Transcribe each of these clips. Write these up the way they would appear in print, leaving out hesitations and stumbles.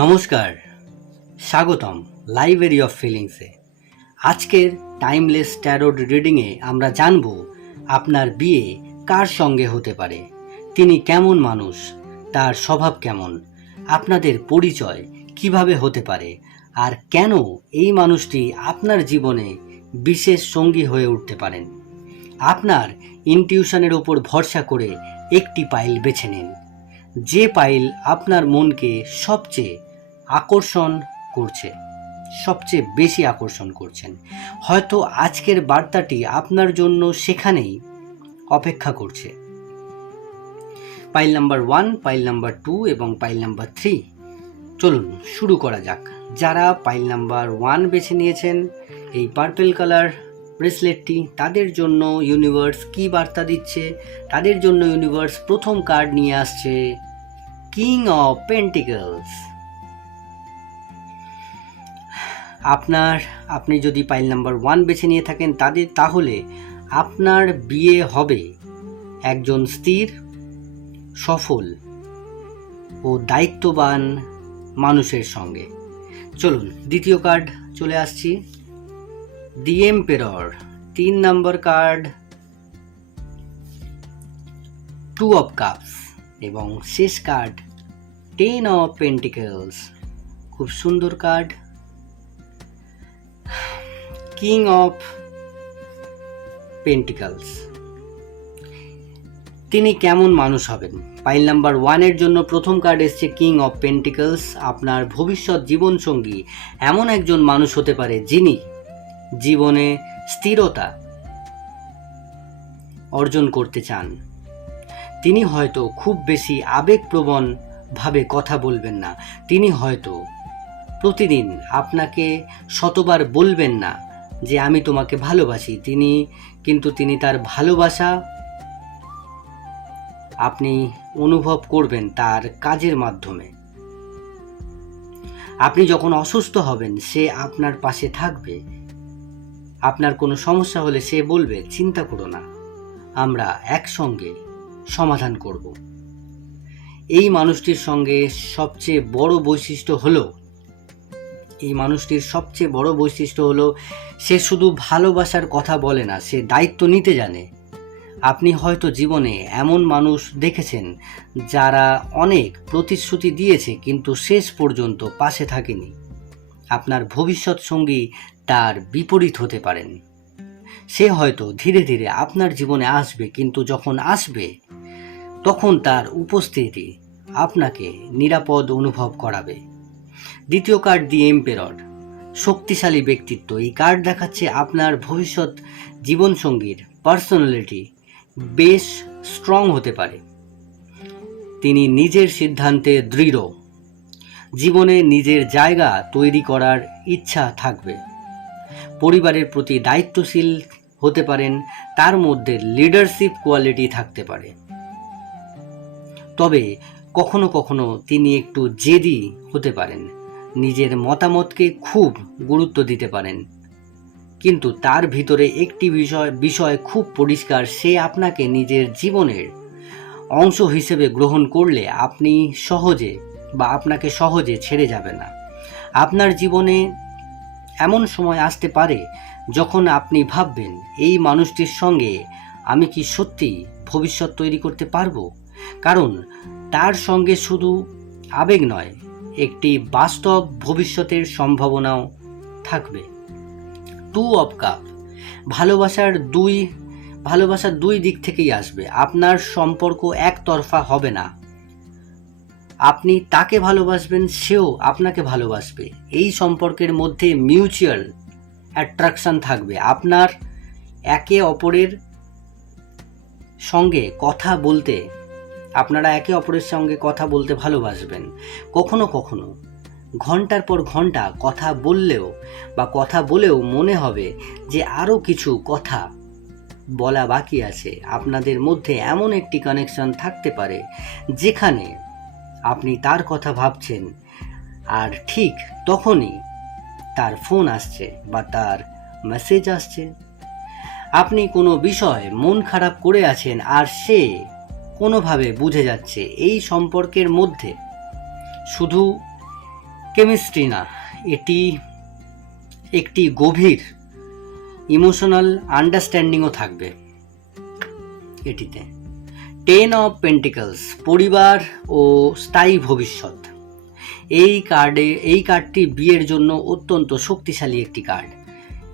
নমস্কার, স্বাগতম library of ফিলিংসে। আজকের টাইমলেস ট্যারোট রিডিংয়ে আমরা জানব আপনার বিয়ে কার সঙ্গে হতে পারে, তিনি কেমন মানুষ, তার স্বভাব কেমন, আপনাদের পরিচয় কিভাবে হতে পারে, আর কেন এই মানুষটি আপনার জীবনে বিশেষ সঙ্গী হয়ে উঠতে পারেন। আপনার ইনটিউশনের ওপর ভরসা করে একটি পাইল বেছে নিন। যে পাইল আপনার মনকে সবচেয়ে বেশি আকর্ষণ করছেন, হয়তো আজকের বার্তাটি আপনার জন্য সেখানেই অপেক্ষা করছে। পাইল নাম্বার 1, পাইল নাম্বার 2 এবং পাইল নাম্বার 3। চলুন শুরু করা যাক। যারা পাইল নাম্বার 1 বেছে নিয়েছেন, এই পার্পল কালার ব্রেসলেটটি, তাদের জন্য ইউনিভার্স কি বার্তা দিচ্ছে? তাদের জন্য ইউনিভার্স প্রথম কার্ড নিয়ে আসছে কিং অফ পেন্টিকলস। আপনি যদি পাইল নাম্বার 1 বেছে নিয়ে থাকেন তাহলে আপনার বিয়ে হবে একজন স্থির, সফল ও দায়িত্ববান মানুষের সঙ্গে। চলুন দ্বিতীয় কার্ড চলে আসছি, দি এম্পেরর, 3 নম্বর কার্ড, 2 অফ কাপস এবং শেষ কার্ড 10 অফ পেন্টিকলস। খুব সুন্দর কার্ড, কিং অফ পেন্টিকলস। তিনি কেমন মানুষ হবেন? পাইল নাম্বার 1-এর জন্য প্রথম কার্ড এসছে কিং অফ পেন্টিকলস। আপনার ভবিষ্যৎ জীবনসঙ্গী এমন একজন মানুষ হতে পারে যিনি জীবনে স্থিরতা অর্জন করতে চান। তিনি হয়তো খুব বেশি আবেগপ্রবণ ভাবে কথা বলবেন না। তিনি হয়তো প্রতিদিন আপনাকে শতবার বলবেন না যে আমি তোমাকে ভালোবাসি, কিন্তু তিনি তার ভালোবাসা আপনি অনুভব করবেন তার কাজের মাধ্যমে। আপনি যখন অসুস্থ হবেন সে আপনার পাশে থাকবে। আপনার কোনো সমস্যা হলে সে বলবে চিন্তা করো না, আমরা একসঙ্গে সমাধান করব। এই মানুষটির সবচেয়ে বড় বৈশিষ্ট্য হলো সে শুধু ভালোবাসার কথা বলে না, সে দায়িত্ব নিতে জানে। আপনি হয়তো জীবনে এমন মানুষ দেখেছেন যারা অনেক প্রতিশ্রুতি দিয়েছে কিন্তু শেষ পর্যন্ত পাশে থাকেনি। আপনার ভবিষ্যৎ সঙ্গী তার বিপরীত হতে পারেন। সে হয়তো ধীরে ধীরে আপনার জীবনে আসবে, কিন্তু যখন আসবে তখন তার উপস্থিতি আপনাকে নিরাপদ অনুভব করাবে। দ্বিতীয় কার্ড, দি এম্পেরর, শক্তিশালী ব্যক্তিত্ব। এই কার্ড দেখাচ্ছে আপনার ভবিষ্যৎ জীবনসঙ্গীর পার্সোনালিটি বেশ স্ট্রং হতে পারে। তিনি নিজের সিদ্ধান্তে দৃঢ়, জীবনে নিজের জায়গা তৈরি করার ইচ্ছা থাকবে, পরিবারের প্রতি দায়িত্বশীল হতে পারেন, তার মধ্যে লিডারশিপ কোয়ালিটি থাকতে পারে। তবে কখনো কখনো তিনি একটু জেদি হতে পারেন, নিজের মতামতকে খুব গুরুত্ব দিতে পারেন, কিন্তু তার ভিতরে একটি বিষয় খুব পরিষ্কার, সে আপনাকে নিজের জীবনের অংশ হিসেবে গ্রহণ করলে আপনাকে সহজে ছেড়ে যাবে না। আপনার জীবনে এমন সময় আসতে পারে যখন আপনি ভাববেন এই মানুষটির সঙ্গে আমি কি সত্যি ভবিষ্যৎ তৈরি করতে পারবো? কারণ তার সঙ্গে শুধু আবেগ নয়, একটি বাস্তব ভবিষ্যতের সম্ভাবনাও থাকবে। 2 অফ কাপ, ভালোবাসার দুই দিক থেকেই আসবে। আপনার সম্পর্ক একতরফা হবে না। আপনি তাকে ভালোবাসবেন, সেও আপনাকে ভালোবাসবে। এই সম্পর্কের মধ্যে মিউচুয়াল অ্যাট্রাকশন থাকবে। আপনারা একে অপরের সঙ্গে কথা বলতে ভালোবাসবেন। কখনো কখনো ঘন্টার পর ঘন্টা কথা বলেও মনে হবে যে আরও কিছু কথা বলা বাকি আছে। আপনাদের মধ্যে এমন একটি কানেকশন থাকতে পারে যেখানে আপনি তার কথা ভাবছেন আর ঠিক তখনই তার ফোন আসছে বা তার মেসেজ আসছে। আপনি কোনো বিষয় মন খারাপ করে আছেন আর সে কোনোভাবে বুঝে যাচ্ছে। এই সম্পর্কের মধ্যে শুধু কেমিস্ট্রি না, এটি একটি গভীর ইমোশনাল আন্ডারস্ট্যান্ডিংও থাকবে এটিতে। 10 অফ পেন্টিকলস, পরিবার ও স্থায়ী ভবিষ্যৎ। এই কার্ডটি বিয়ের জন্য অত্যন্ত শক্তিশালী একটি কার্ড।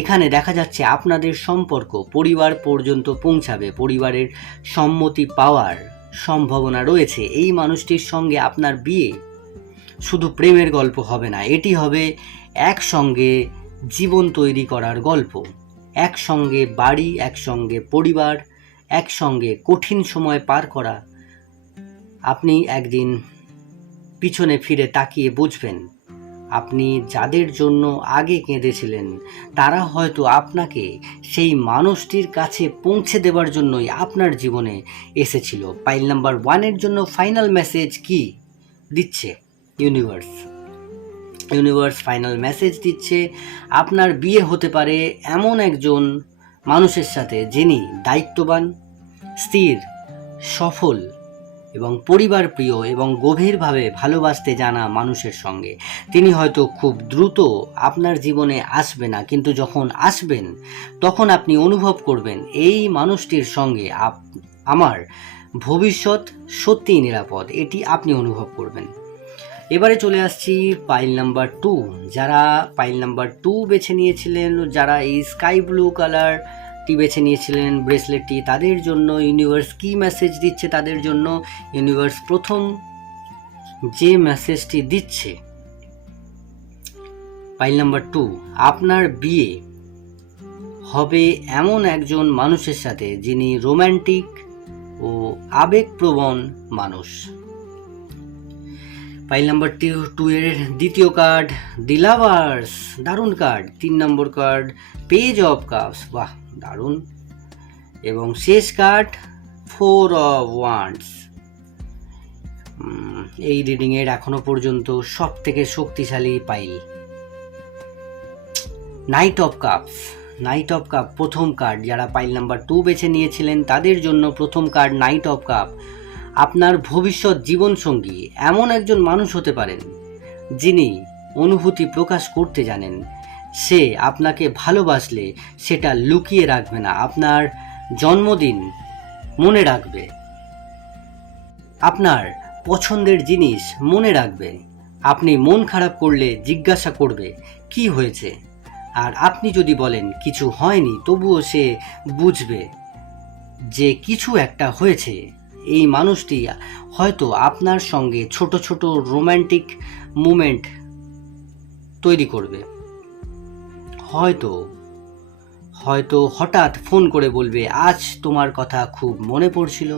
এখানে দেখা যাচ্ছে আপনাদের সম্পর্ক পরিবার পর্যন্ত পৌঁছাবে, পরিবারের সম্মতি পাওয়ার সম্ভাবনা রয়েছে। এই মানুষটির সঙ্গে আপনার বিয়ে শুধু প্রেমের গল্প হবে না, এটি হবে একসঙ্গে জীবন তৈরি করার গল্প। একসঙ্গে বাড়ি, একসঙ্গে পরিবার, একসঙ্গে কঠিন সময় পার করা। আপনি একদিন পিছনে ফিরে তাকিয়ে বুঝবেন আপনি যাদের জন্য আগে কেঁদেছিলেন তারা হয়তো আপনাকে সেই মানুষটির কাছে পৌঁছে দেওয়ার জন্যই আপনার জীবনে এসেছিল। পাইল নাম্বার 1-এর জন্য ফাইনাল মেসেজ কি দিচ্ছে ইউনিভার্স ফাইনাল মেসেজ দিচ্ছে, আপনার বিয়ে হতে পারে এমন একজন মানুষের সাথে যিনি দায়িত্ববান, স্থির, সফল এবং পরিবার প্রিয় এবং গভীরভাবে ভালোবাসতে জানা মানুষের সঙ্গে। তিনি হয়তো খুব দ্রুত আপনার জীবনে আসবে না, কিন্তু যখন আসবেন তখন আপনি অনুভব করবেন এই মানুষটির সঙ্গে আমার ভবিষ্যৎ সত্যিই নিরাপদ, এটি আপনি অনুভব করবেন। এবারে চলে আসছি পাইল নাম্বার 2। যারা পাইল নাম্বার 2 বেছে নিয়েছিলেন, যারা এই স্কাই ব্লু কালারটি বেছে নিয়েছিলেন ব্রেসলেটটি, তাদের জন্য ইউনিভার্স কি মেসেজ দিচ্ছে? তাদের জন্য ইউনিভার্স প্রথম যে মেসেজটি দিচ্ছে, পাইল নাম্বার 2, আপনার বিয়ে হবে এমন একজন মানুষের সাথে যিনি রোম্যান্টিক ও আবেগপ্রবণ মানুষ। পাইল নাম্বার 2 এর দ্বিতীয় কার্ড দি লাভার্স, দারুণ কার্ড। 3 নম্বর কার্ড পেজ অফ কাপস, বাহ দারুণ। এবং শেষ কার্ড 4 অফ ওয়ান্ডস। এই রিডিংয়ের এখনো পর্যন্ত সব থেকে শক্তিশালী পাইল। নাইট অফ কাপ প্রথম কার্ড। যারা পাইল নাম্বার 2 বেছে নিয়েছিলেন তাদের জন্য প্রথম কার্ড নাইট অফ কাপ। আপনার ভবিষ্যৎ জীবনসঙ্গী এমন একজন মানুষ হতে পারেন যিনি অনুভূতি প্রকাশ করতে জানেন। সে আপনাকে ভালোবাসলে সেটা লুকিয়ে রাখবে না, আপনার জন্মদিন মনে রাখবে, আপনার পছন্দের জিনিস মনে রাখবে, আপনি মন খারাপ করলে জিজ্ঞাসা করবে কি হয়েছে, আর আপনি যদি বলেন কিছু হয়নি তবুও সে বুঝবে যে কিছু একটা হয়েছে। এই মানুষটি হয়তো আপনার সঙ্গে ছোট ছোট রোম্যান্টিক মুমেন্ট তৈরি করবে। হয়তো হঠাৎ ফোন করে বলবে আজ তোমার কথা খুব মনে পড়ছিল,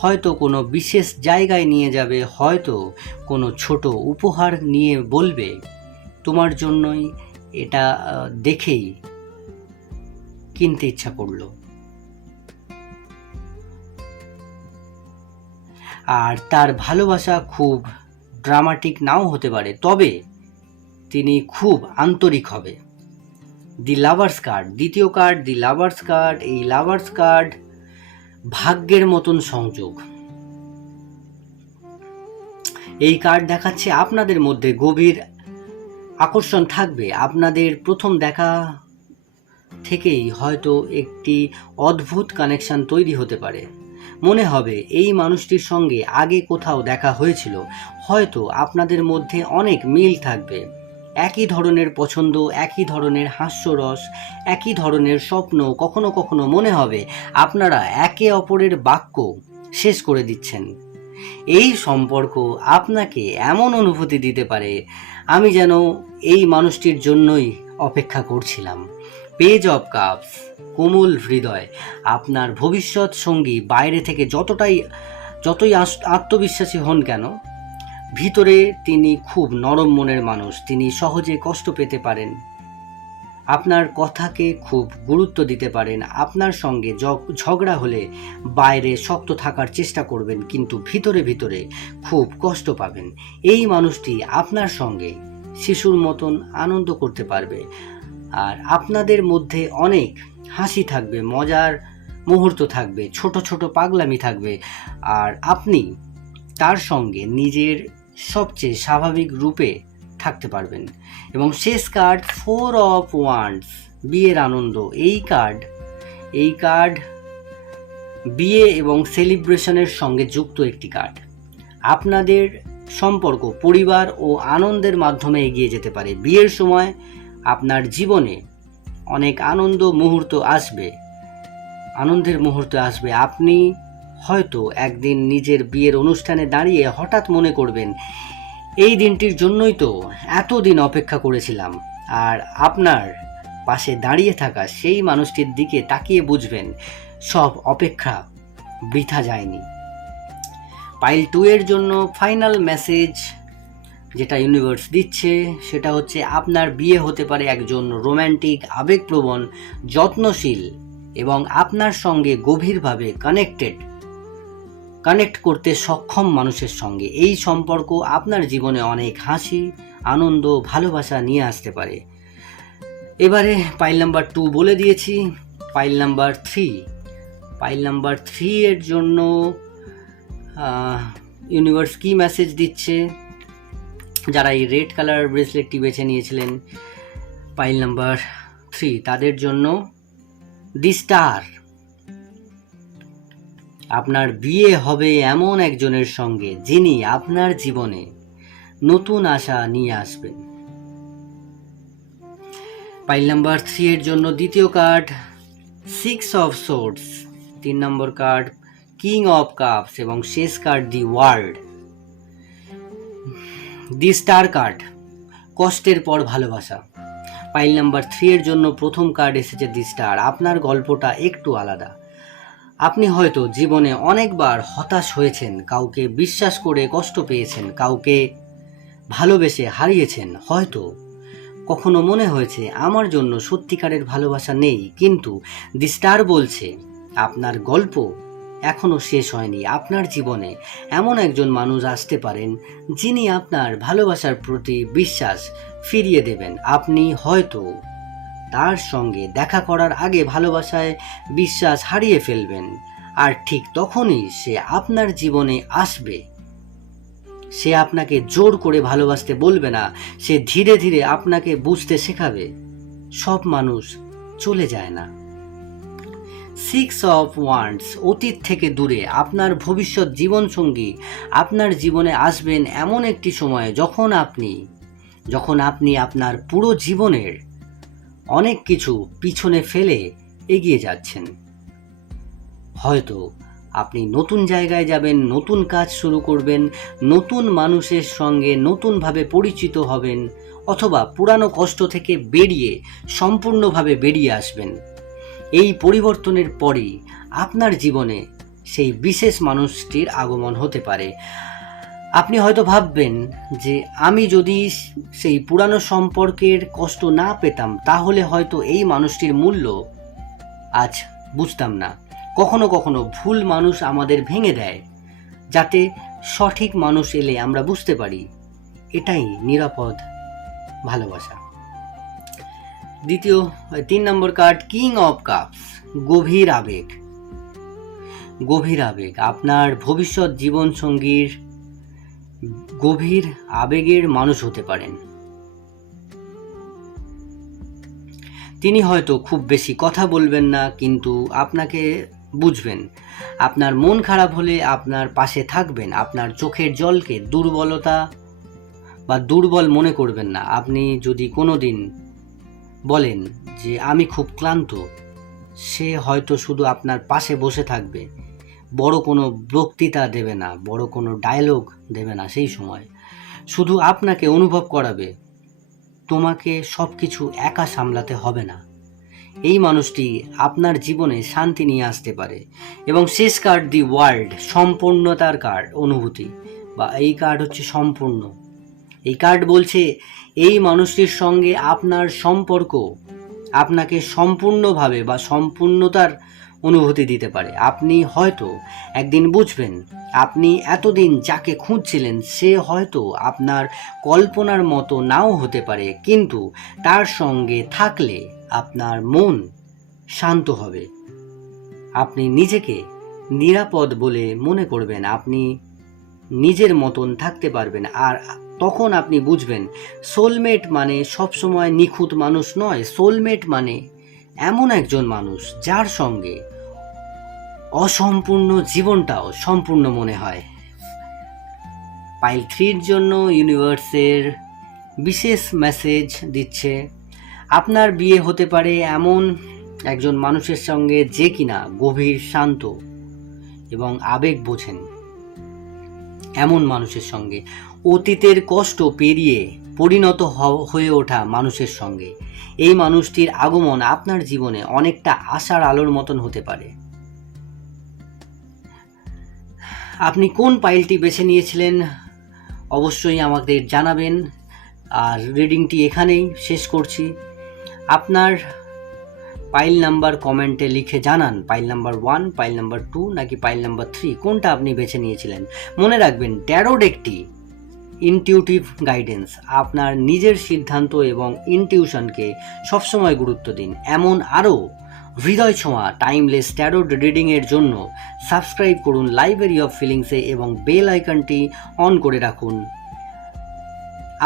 হয়তো কোনো বিশেষ জায়গায় নিয়ে যাবে, হয়তো কোনো ছোট উপহার নিয়ে বলবে তোমার জন্যই এটা দেখেই কিনতে ইচ্ছা করলো। আর তার ভালোবাসা খুব ড্রামাটিক নাও হতে পারে, তবে তিনি খুব আন্তরিক হবে। দি লাভার্স কার্ড, দ্বিতীয় কার্ড দি লাভার্স কার্ড। এই লাভার্স কার্ড ভাগ্যের মতন সংযোগ। এই কার্ড দেখাচ্ছে আপনাদের মধ্যে গভীর আকর্ষণ থাকবে। আপনাদের প্রথম দেখা থেকেই হয়তো একটি অদ্ভুত কানেকশন তৈরি হতে পারে। মনে হবে এই মানুষটির সঙ্গে আগে কোথাও দেখা হয়েছিল। হয়তো আপনাদের মধ্যে অনেক মিল থাকবে, একই ধরনের পছন্দ, একই ধরনের হাস্যরস, একই ধরনের স্বপ্ন। কখনো কখনো মনে হবে আপনারা একে অপরের বাক্য শেষ করে দিচ্ছেন। এই সম্পর্ক আপনাকে এমন অনুভূতি দিতে পারে আমি যেন এই মানুষটির জন্যই অপেক্ষা করছিলাম। পেজ অফ কাপস, কোমল হৃদয়। আপনার ভবিষ্যৎ সঙ্গী বাইরে থেকে যতই আত্মবিশ্বাসী হন কেন, ভিতরে তিনি খুব নরম মনের মানুষ। তিনি সহজে কষ্ট পেতে পারেন, আপনার কথাকে খুব গুরুত্ব দিতে পারেন। আপনার সঙ্গে ঝগড়া হলে বাইরে শক্ত থাকার চেষ্টা করবেন, কিন্তু ভিতরে ভিতরে খুব কষ্ট পাবেন। এই মানুষটি আপনার সঙ্গে শিশুর মতন আনন্দ করতে পারবে, আর আপনাদের মধ্যে অনেক হাসি থাকবে, মজার মুহূর্ত থাকবে, ছোট ছোট পাগলামি থাকবে, আর আপনি তার সঙ্গে নিজের সবচেয়ে স্বাভাবিক রূপে থাকতে পারবেন। এবং শেষ কার্ড 4 অফ ওয়ান্ডস, বিয়ের আনন্দ। এই কার্ড বিয়ে এবং সেলিব্রেশনের সঙ্গে যুক্ত একটি কার্ড। আপনাদের সম্পর্ক পরিবার ও আনন্দের মাধ্যমে এগিয়ে যেতে পারে। বিয়ের সময় আপনার জীবনে অনেক আনন্দের মুহূর্ত আসবে। আপনি হয়তো একদিন নিজের বিয়ের অনুষ্ঠানে দাঁড়িয়ে হঠাৎ মনে করবেন, এই দিনটির জন্যই তো এতদিন অপেক্ষা করেছিলাম। আর আপনার পাশে দাঁড়িয়ে থাকা সেই মানুষটির দিকে তাকিয়ে বুঝবেন সব অপেক্ষা বৃথা যায়নি। পাইল 2 এর জন্য ফাইনাল মেসেজ যেটা ইউনিভার্স দিচ্ছে সেটা হচ্ছে, আপনার বিয়ে হতে পারে একজন রোম্যান্টিক, আবেগপ্রবণ, যত্নশীল এবং আপনার সঙ্গে গভীরভাবে কানেক্ট করতে সক্ষম মানুষের সঙ্গে। এই সম্পর্ক আপনার জীবনে অনেক হাসি, আনন্দ, ভালোবাসা নিয়ে আসতে পারে। এবারে পাইল নাম্বার 2 বলে দিয়েছি। পাইল নাম্বার 3 এর জন্য ইউনিভার্স কি মেসেজ দিচ্ছে? যারা এই রেড কালার ব্রেসলেটটি বেছে নিয়েছিলেন পাইল নাম্বার 3, তাদের জন্য দি স্টার। আপনার বিয়ে হবে এমন একজনের সঙ্গে যিনি আপনার জীবনে নতুন আশা নিয়ে আসবেন। পাইল নাম্বার 3 এর জন্য দ্বিতীয় কার্ড 6 অফ সোর্ডস, 3 নম্বর কার্ড কিং অফ কাপস এবং শেষ card the world. The star card, কষ্টের পর ভালোবাসা। পাইল নাম্বার 3 এর জন্য প্রথম কার্ড এসেছে দি স্টার। আপনার গল্পটা একটু আলাদা। আপনি হয়তো জীবনে অনেকবার হতাশ হয়েছেন, কাউকে বিশ্বাস করে কষ্ট পেয়েছেন, কাউকে ভালোবেসে হারিয়েছেন। হয়তো কখনো মনে হয়েছে আমার জন্য সত্যিকারের ভালোবাসা নেই, কিন্তু দি স্টার বলছে আপনার গল্প এখনো শেষ হয়নি। আপনার জীবনে এমন একজন মানুষ আসতে পারেন যিনি আপনার ভালোবাসার প্রতি বিশ্বাস ফিরিয়ে দেবেন। আপনি হয়তো তার সঙ্গে দেখা করার আগে ভালোবাসায় বিশ্বাস হারিয়ে ফেলবেন, আর ঠিক তখনই সে আপনার জীবনে আসবে। সে আপনাকে জোর করে ভালোবাসতে বলবে না, সে ধীরে ধীরে আপনাকে বুঝতে শেখাবে সব মানুষ চলে যায় না। 6 অফ ওয়ান্ডস, অতীত থেকে দূরে আপনার ভবিষ্যৎ জীবনসঙ্গী আপনার জীবনে আসবেন এমন একটি সময়ে যখন আপনি আপনার পুরো জীবনের অনেক কিছু পিছনে ফেলে এগিয়ে যাচ্ছেন। হয়তো আপনি নতুন জায়গায় যাবেন, নতুন কাজ শুরু করবেন, নতুন মানুষের সঙ্গে নতুনভাবে পরিচিত হবেন, অথবা পুরানো কষ্ট থেকে সম্পূর্ণভাবে বেরিয়ে আসবেন। এই পরিবর্তনের পরই আপনার জীবনে সেই বিশেষ মানুষটির আগমন হতে পারে। আপনি হয়তো ভাববেন যে আমি যদি সেই পুরানো সম্পর্কের কষ্ট না পেতাম তাহলে হয়তো এই মানুষটির মূল্য আজ বুঝতাম না। কখনো কখনো ভুল মানুষ আমাদের ভেঙে দেয়, যাতে সঠিক মানুষ এলে আমরা বুঝতে পারি এটাই নিরাপদ ভালোবাসা। 3 নম্বর কার্ড কিং অফ কাপস, গভীর আবেগ। আপনার ভবিষ্যৎ জীবন সঙ্গীর গভীর আবেগের মানুষ হতে পারেন। তিনি হয়তো খুব বেশি কথা বলবেন না, কিন্তু আপনাকে বুঝবেন। আপনার মন খারাপ হলে আপনার পাশে থাকবেন। আপনার চোখের জলকে দুর্বল মনে করবেন না। আপনি যদি কোনোদিন বলেন যে আমি খুব ক্লান্ত, সে হয়তো শুধু আপনার পাশে বসে থাকবে, বড় কোনো বক্তৃতা দেবে না, বড় কোনো ডায়লগ দেবে না। সেই সময় শুধু আপনাকে অনুভব করাবে তোমাকে সব কিছু একা সামলাতে হবে না। এই মানুষটি আপনার জীবনে শান্তি নিয়ে আসতে পারে। এবং শেষ কার্ড দি ওয়ার্ল্ড, সম্পূর্ণতার কার্ড, অনুভূতি, বা এই কার্ড হচ্ছে সম্পূর্ণ। এই কার্ড বলছে এই মানুষটির সঙ্গে আপনার সম্পর্ক আপনাকে সম্পূর্ণভাবে বা সম্পূর্ণতার অনুভূতি দিতে পারে। আপনি হয়তো একদিন বুঝবেন আপনি এতদিন যাকে খুঁজছিলেন সে হয়তো আপনার কল্পনার মতো নাও হতে পারে, কিন্তু তার সঙ্গে থাকলে আপনার মন শান্ত হবে। আপনি নিজেকে নিরাপদ বলে মনে করবেন, আপনি নিজের মতন থাকতে পারবেন, আর তখন আপনি বুঝবেন সোলমেট মানে সবসময় নিখুঁত মানুষ নয়। সোলমেট মানে এমন একজন মানুষ যার সঙ্গে অসম্পূর্ণ জীবনটাও সম্পূর্ণ মনে হয়। পাইল 3 জন্য ইউনিভার্সের বিশেষ মেসেজ দিচ্ছে, আপনার বিয়ে হতে পারে এমন একজন মানুষের সঙ্গে যে কিনা গভীর, শান্ত এবং আবেগ বোঝেন। এমন মানুষের সঙ্গে অতীতের কষ্ট পেরিয়ে পরিণত হয়ে ওঠা মানুষের সঙ্গে এই মানুষটির আগমন আপনার জীবনে অনেকটা আশার আলোর মতন হতে পারে। আপনি কোন পাইলটি বেছে নিয়েছিলেন অবশ্যই আমাদের জানাবেন। আর রিডিংটি এখানেই শেষ করছি। আপনার পাইল নাম্বার কমেন্টে লিখে জানান, পাইল নাম্বার 1, পাইল নাম্বার 2 নাকি পাইল নাম্বার 3, কোনটা আপনি বেছে নিয়েছিলেন। মনে রাখবেন, ট্যারোট একটি ইনটিউটিভ গাইডেন্স। আপনার নিজের সিদ্ধান্ত এবং ইনটিউশনকে সবসময় গুরুত্ব দিন। এমন আরও হৃদয় ছোঁয়া টাইমলেস ট্যারোট রিডিংয়ের জন্য সাবস্ক্রাইব করুন লাইব্রেরি অফ ফিলিংসে এবং বেল আইকনটি অন করে রাখুন।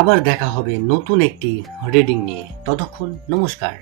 আবার দেখা হবে নতুন একটি রিডিং নিয়ে। ততক্ষণ নমস্কার।